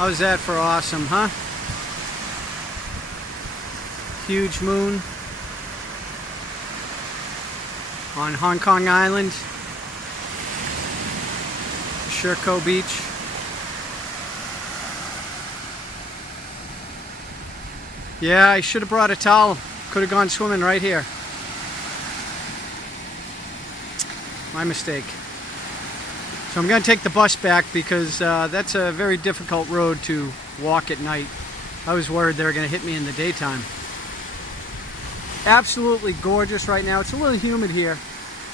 How's that for awesome, huh? Huge moon on Hong Kong Island, Shek O Beach. Yeah, I should have brought a towel. Could have gone swimming right here. My mistake. So I'm going to take the bus back because that's a very difficult road to walk at night. I was worried they were going to hit me in the daytime. Absolutely gorgeous right now. It's a little humid here,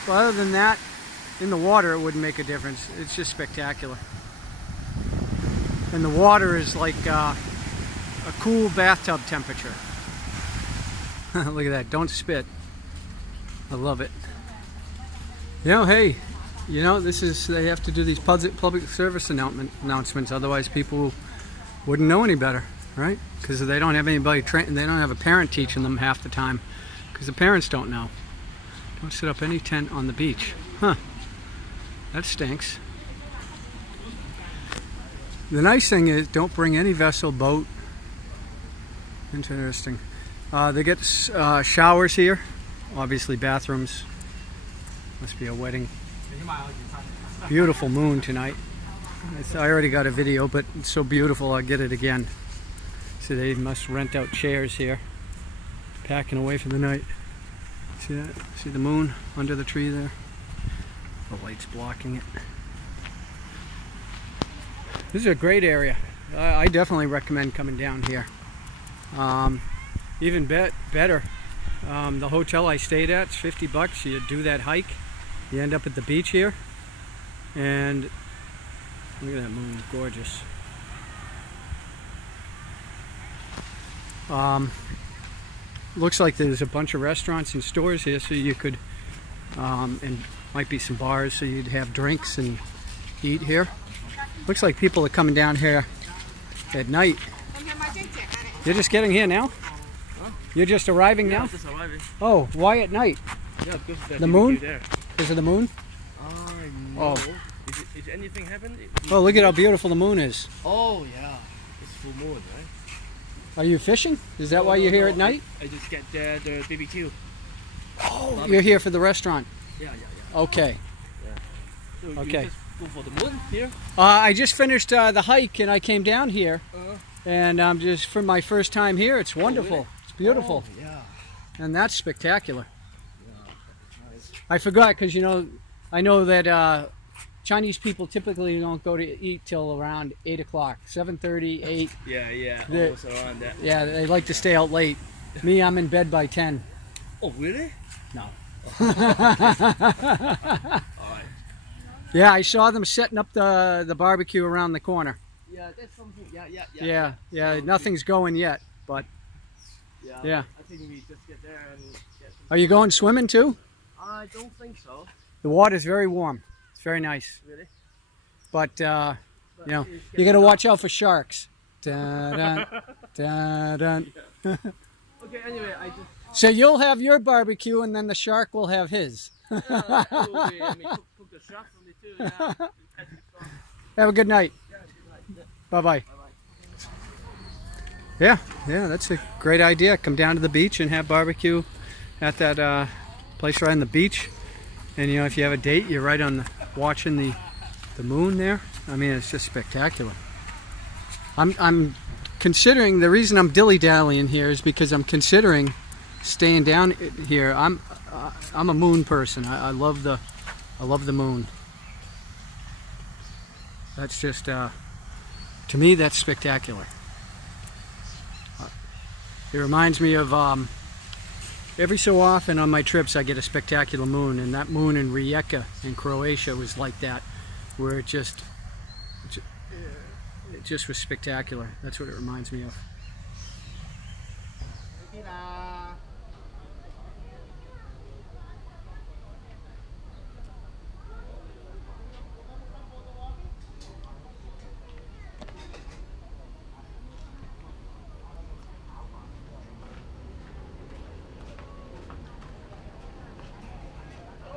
but other than that, in the water it wouldn't make a difference. It's just spectacular. And the water is like a cool bathtub temperature. Look at that, don't spit. I love it. You know, hey, you know, they have to do these public service announcements, otherwise people wouldn't know any better, right? Because they don't have anybody they don't have a parent teaching them half the time, because the parents don't know. Don't set up any tent on the beach. Huh, that stinks. The nice thing is, don't bring any vessel, boat. Interesting. They get showers here, obviously bathrooms. Must be a wedding. Beautiful moon tonight. I already got a video, but it's so beautiful I'll get it again. So they must rent out chairs here. Packing away for the night. See that? See the moon under the tree there? The light's blocking it. This is a great area. I definitely recommend coming down here. Even better, the hotel I stayed at, it's 50 bucks. You do that hike, you end up at the beach here, and look at that moon, gorgeous. Looks like there's a bunch of restaurants and stores here, so you could, and might be some bars, so you'd have drinks and eat here. Looks like people are coming down here at night. You're just getting here now? Huh? You're just arriving now? Just arriving. Oh, why at night? Yeah, because the moon? Because of the moon? No. Oh. Is anything happened? Oh, look at how beautiful the moon is. Oh, yeah. It's full moon, right? Are you fishing? Is that why you're here at night? I just get the BBQ. Oh, barbecue. You're here for the restaurant? Yeah. Okay. Yeah. So okay. You just go for the moon here? I just finished the hike and I came down here. And just for my first time here, it's wonderful. Oh, really? It's beautiful. Oh, yeah. And that's spectacular. Yeah, nice. I forgot because, you know, I know that Chinese people typically don't go to eat till around 8 o'clock, 7:30, 8. Yeah, almost around that. Yeah, they like to stay out late. Me, I'm in bed by 10. Oh, really? No. All right. Yeah, I saw them setting up the barbecue around the corner. Yeah, that's something. Yeah. So nothing's going yet, but yeah. I think we just get there and get some. Are you going swimming too? I don't think so. The water's very warm. It's very nice. Really? But you know, you got to watch out for sharks. Dun, dun, dun, dun. Okay. Anyway, I just. So you'll have your barbecue, and then the shark will have his. Yeah, cook the shark for me too. Yeah. Have a good night. Bye-bye. Yeah, that's a great idea. Come down to the beach and have barbecue at that place right on the beach. And you know, if you have a date, you're right on watching the moon there. I mean, it's just spectacular. I'm considering, the reason I'm dilly-dallying here is because I'm considering staying down here. I'm a moon person. I love the moon. That's just to me, that's spectacular. It reminds me of every so often on my trips I get a spectacular moon, and that moon in Rijeka in Croatia was like that, where it just was spectacular. That's what it reminds me of.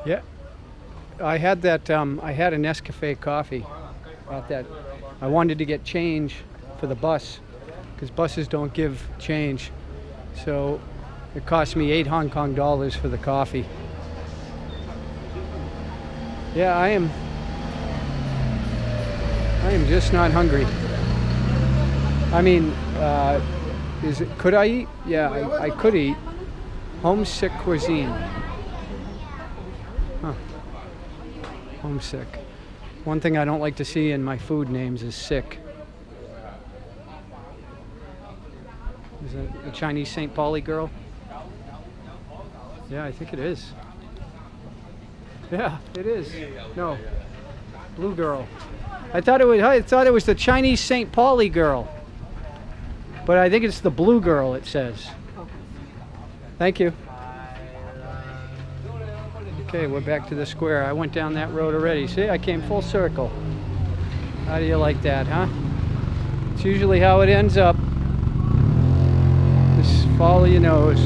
Yeah, I had that. I had a Nescafe coffee. About that, I wanted to get change for the bus, because buses don't give change. So it cost me 8 Hong Kong dollars for the coffee. Yeah, I am just not hungry. I mean, could I eat? Yeah, I could eat. Homesick cuisine. Huh. Homesick. One thing I don't like to see in my food names is sick. Is it a Chinese St. Pauli girl? Yeah, I think it is. Yeah, it is. No, blue girl. I thought it was the Chinese St. Pauli girl, but I think it's the blue girl. It says. Thank you. Okay, we're back to the square. I went down that road already. See, I came full circle. How do you like that, huh? It's usually how it ends up. Just follow your nose.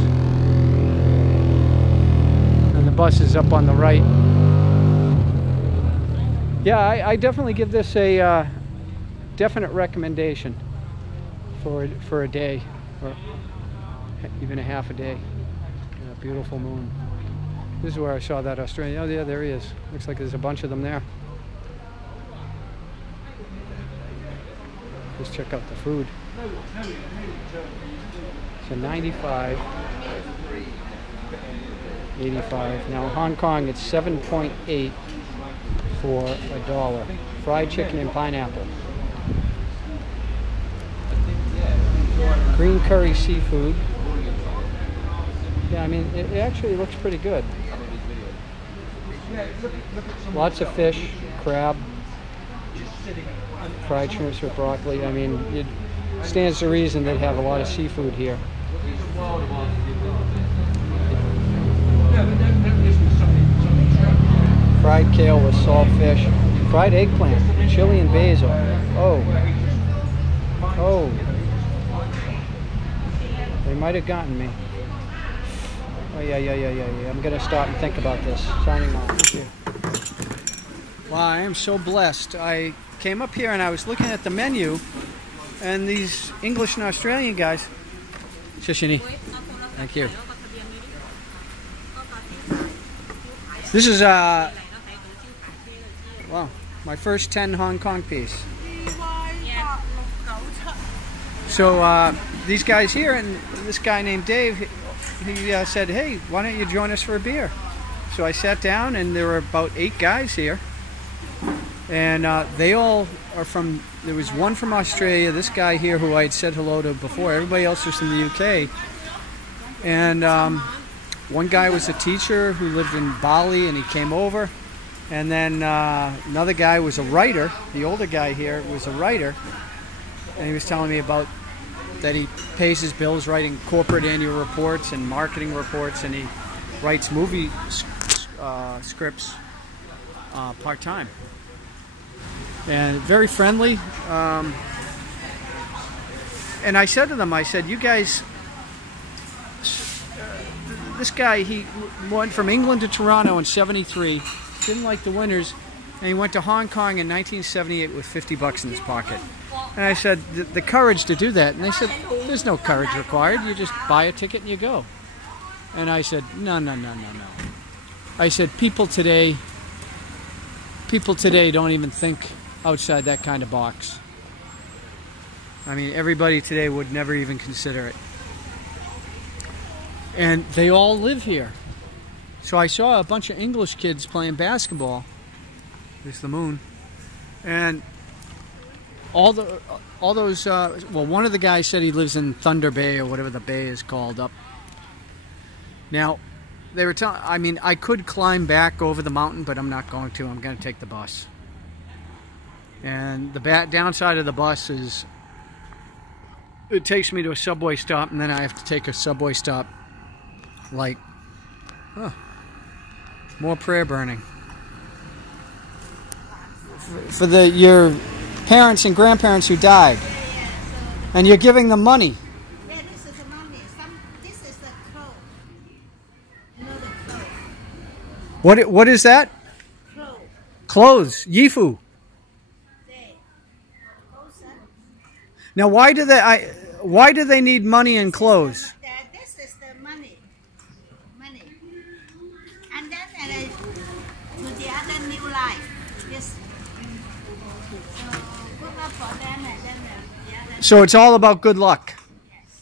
And the bus is up on the right. Yeah, I definitely give this a definite recommendation for a day, or even a half a day. And a beautiful moon. This is where I saw that Australian. Oh yeah, there he is. Looks like there's a bunch of them there. Just check out the food. So 95, 85. Now in Hong Kong it's 7.8 for $1. Fried chicken and pineapple. Green curry seafood. Yeah, I mean it actually looks pretty good. Lots of fish, crab, fried shrimps with broccoli. I mean, it stands to reason they'd have a lot of seafood here. Fried kale with salt fish, fried eggplant, chili and basil. Oh, they might have gotten me. Oh yeah. I'm gonna stop and think about this. Signing off. Yeah. Wow, I am so blessed. I came up here and I was looking at the menu, and these English and Australian guys. Shishini. Thank you. This is wow, my first 10 Hong Kong piece. So these guys here, and this guy named Dave, he said, hey, why don't you join us for a beer? So I sat down, and there were about 8 guys here, and they all are from, there was one from Australia, this guy here who I had said hello to before, everybody else was from the UK, and one guy was a teacher who lived in Bali, and he came over, and then another guy was a writer, the older guy here was a writer, and he was telling me about that he pays his bills writing corporate annual reports and marketing reports, and he writes movie scripts part-time. And very friendly. And I said to them, I said, you guys, this guy, he went from England to Toronto in '73, didn't like the winters, and he went to Hong Kong in 1978 with 50 bucks in his pocket. And I said, the courage to do that. And they said, there's no courage required. You just buy a ticket and you go. And I said, no. I said, people today don't even think outside that kind of box. I mean, everybody today would never even consider it. And they all live here. So I saw a bunch of English kids playing basketball. There's the moon. And all those, well, one of the guys said he lives in Thunder Bay, or whatever the bay is called, up. Now, they were telling, I mean, I could climb back over the mountain, but I'm not going to. I'm going to take the bus. And the downside of the bus is it takes me to a subway stop, and then I have to take a subway stop, like, more prayer burning. For your parents and grandparents who died, and you're giving them money. Yeah, this is the money. This is the clothes. You know the clothes. What is that? Clothes. Yifu. Now, why do they need money and clothes? This is the money. And then to the other new life. Yes. So good luck for them and then the other. So it's all about good luck. Yes.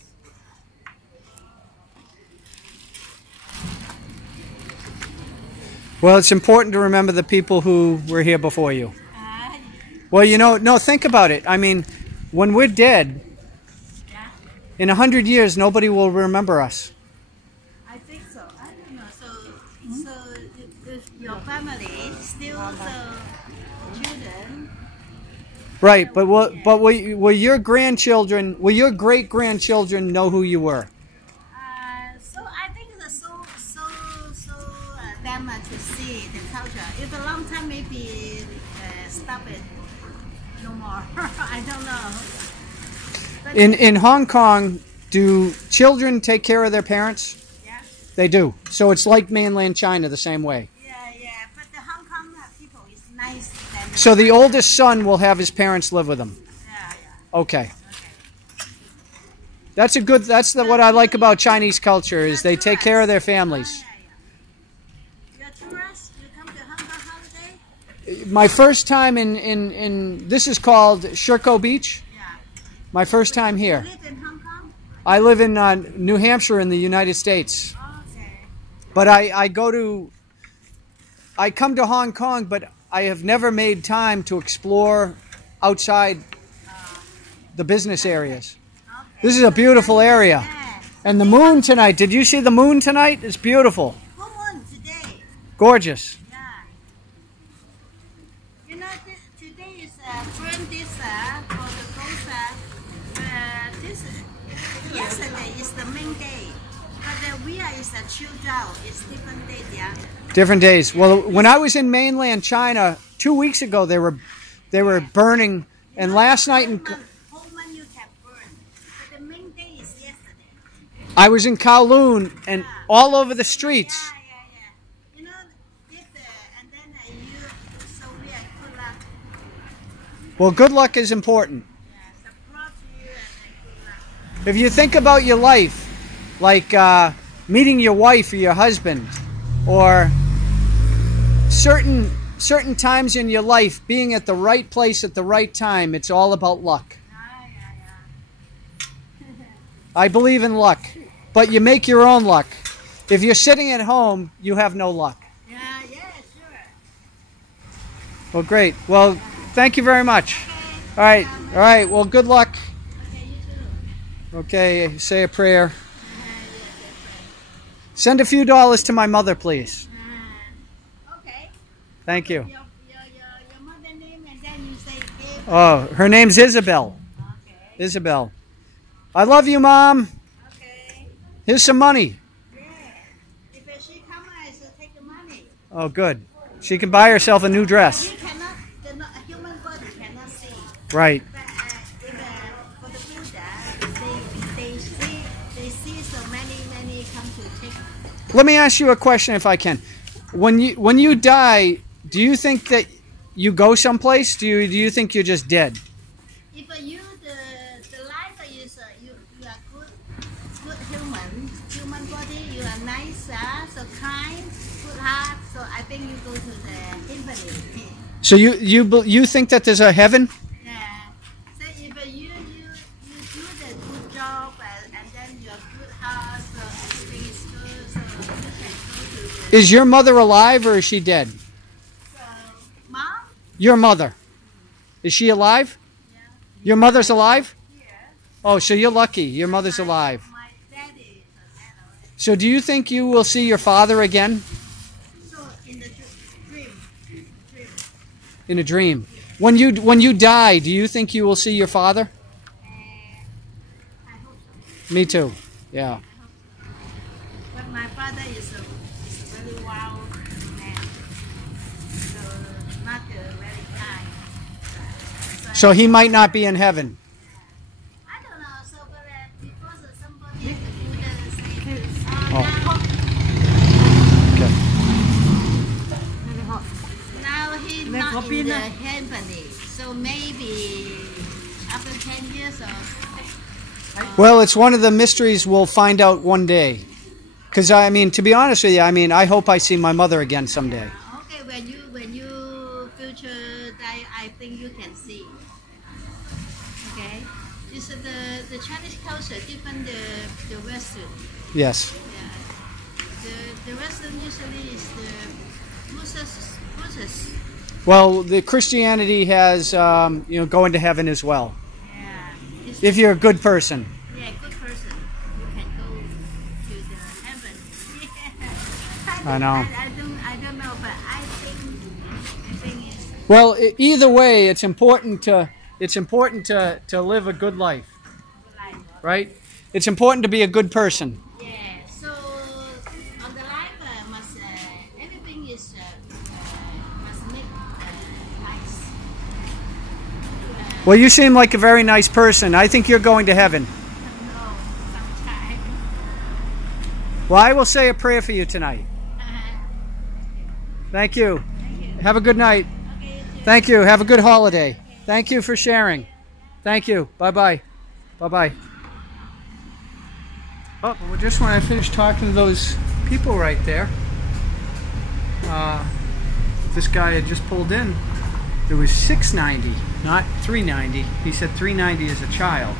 Well, it's important to remember the people who were here before you. Well, you know, no, think about it. I mean, when we're dead, Yeah. in 100 years, nobody will remember us. I think so. I don't know. So if your family still the children. Right, but will your grandchildren, will your great-grandchildren know who you were? So I think it's so them to see the culture. If a long time, maybe stop it. No more. I don't know. But In Hong Kong, do children take care of their parents? yeah, They do. So it's like mainland China the same way. yeah. But the Hong Kong people is nice. Than So the oldest son will have his parents live with him. yeah. Okay. That's what I like about Chinese culture is they take care of their families. You're tourists. You come to Hong Kong holiday. My first time in this is called Shek O Beach. Yeah. My first time You here. live in Hong Kong. I live in New Hampshire in the United States. Okay. But I come to Hong Kong, but I have never made time to explore outside the business areas. Okay. This is a beautiful area. Yeah. And the moon tonight, did you see the moon tonight? It's beautiful. Who won today? Gorgeous. Yeah. You know, today is friend this for the ghost. This yesterday is the main day, but we are is a chill out. It's different day, yeah. Different days. Well, when I was in mainland China 2 weeks ago, they were burning, and last night Whole month you can burn, but the main day is yesterday. I was in Kowloon and all over the streets. Yeah. You know, and then you so we are good luck. Well, good luck is important. Yeah, support you and good luck. If you think about your life, like meeting your wife or your husband, or certain times in your life, being at the right place at the right time, it's all about luck. I believe in luck, but you make your own luck. If you're sitting at home, you have no luck. Yeah, sure. Well, great. Well, thank you very much. Okay. All right. Well, good luck. Okay, you too. Okay, say a prayer. Yes, Send a few dollars to my mother, please. okay. Thank you. Your mother name and then you say Dave. Oh, her name's Isabel. Okay. Isabel. I love you, Mom. Okay. Here's some money. Yeah. If she come, I should take the money. Oh, good. She can buy herself a new dress. You cannot, a human body cannot see. Right. But for the Buddha, they see so many come to take. Let me ask you a question if I can. When you die, do you think that you go someplace? Do you think you're just dead? If you the life is you are good human body, you are nice, so kind, good heart. So I think you go to the infinity. So you think that there's a heaven? Yeah. So if you do the good job and then you are good heart, so everything is good, so you can go to the. Is your mother alive or is she dead? So mom, Your mother. Is she alive? yeah, Your mother's alive? here. Oh, so you're lucky. Your mother's alive. My daddy is a So do you think you will see your father again so in the dream. in a dream? When you die, do you think you will see your father? I hope so. Me too. Yeah. But my father is a very wild man, so not very kind. So he might not be in heaven. I don't know. So, but because of somebody, the Buddha says, Oh. Okay. now he's not in the heavenly, so maybe after 10 years or... Well, it's one of the mysteries we'll find out one day. Because, I mean, to be honest with you, I mean, I hope I see my mother again someday. Okay, when you future die, I think you can see. Okay? It's the Chinese culture different the Western. Yes. Yeah. The Western usually is the Buddhist. Well, the Christianity has, you know, going to heaven as well. Yeah. If you're a good person. Yeah, good person. You can go to the heaven. I know. I don't know, but I think it's... Well, either way, it's important to live a good life. Right? It's important to be a good person. Yeah. So on the life must everything is must make nice. Well, you seem like a very nice person. I think you're going to heaven. No, sometimes. Well, I will say a prayer for you tonight. Thank you. Thank you. Have a good night. Okay. Thank you. Have a good holiday. Thank you for sharing. Thank you. Bye-bye. Bye-bye. Oh, well, just when I finished talking to those people right there, this guy had just pulled in. It was $6.90, not $3.90. He said $3.90 as a child.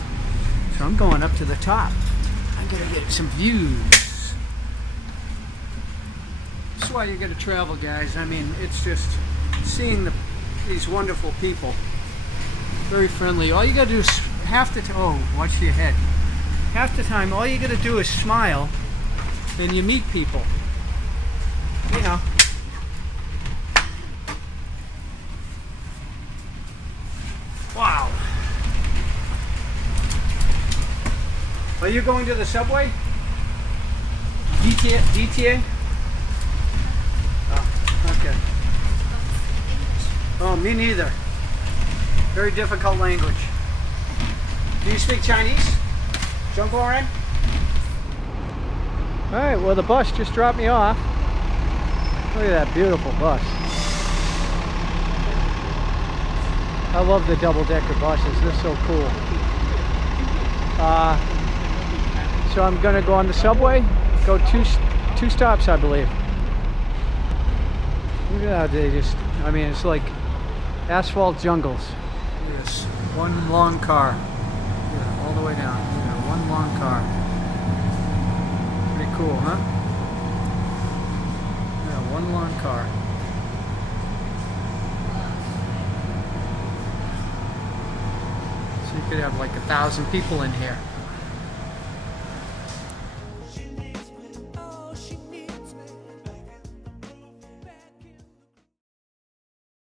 So I'm going up to the top. I'm going to get some views. That's why you got to travel, guys. I mean, it's just seeing these wonderful people. Very friendly. All you got to do is watch your head. Half the time, all you got to do is smile, and you meet people. You know. Wow. Are you going to the subway? DTA? Oh, okay. Oh, me neither. Very difficult language. Do you speak Chinese? Alright, well, the bus just dropped me off. Look at that beautiful bus. I love the double-decker buses. They're so cool. So I'm going to go on the subway, go two stops, I believe. Look at how they just, I mean, it's like asphalt jungles. Look at this, one long car. Yeah, all the way down. Yeah, one long car. Pretty cool, huh? Yeah, one long car. So you could have like 1,000 people in here.